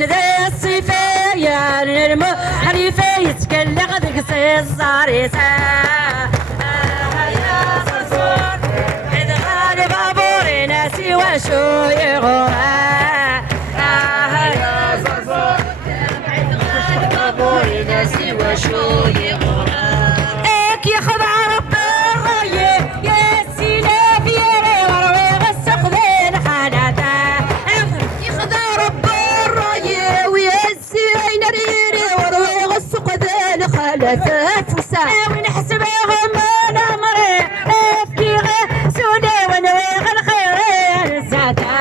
ذا الصيفية نرمو حنيفة يتكلق ذيك الصاريسة يا صرصور إدغال بابوري ناسي وشو يغورا يا صرصور إدغال بابوري ناسي وشو يغورا إيك يا خضع رب الري يا سينا في روي غسق بين حاناتا يا خضع رب الري ويا سينا ريري وروي غسق بين خالتها فسا ونحسبهم انا مري افكي غسوني ونوي الخير ساتا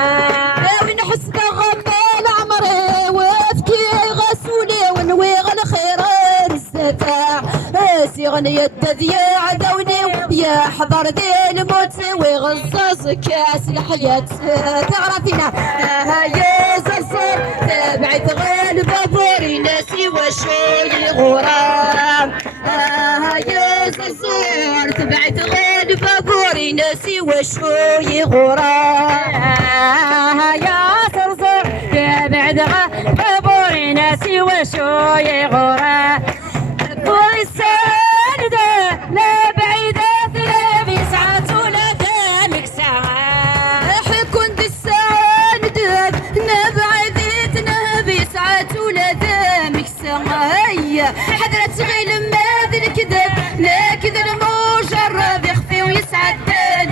ونحسبهم انا مري وافكي غسوني ونوي الخير ساتا سيغني يد ذي عدوني يا حضر ذي الموت ويغصص كاس الحياة تعرفينا يا زرزور تبعت غير بابوري ناسي وشو يغورا يا زرزور تبعت غير بابوري ناسي وشو يغورا يا زرزور تبعت غير بابوري ناسي وشو يغورا والساندة لا بعيدة ثلاثي ساعات ولا دامك ساعة حكون دي الساندة نبعدت نبي ساعات ولا دامك ساعة هيا حضرت غير ما ذي الكذب لا كذا المجرب يخفي ويسعد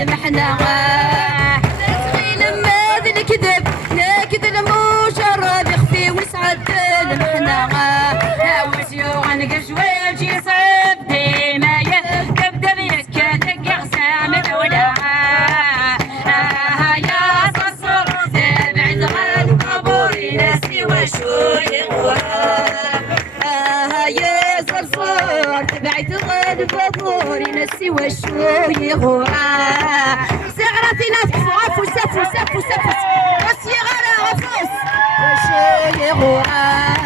المحنة حضرت غير ما ذي الكذب لا كذا المجرب يخفي ويسعد المحنة وسيوغن قشوي جي صعب ديما يبدا بيسكتك يغسام الولا يا صرصور تبعد غير بابوري ناسي وشو يغورا يا صرصور تبعد غير بابوري ناسي وشو يغورا سعرتي ناس عفو سفو سفو سفو وسيغرا عفوس وشو يغورا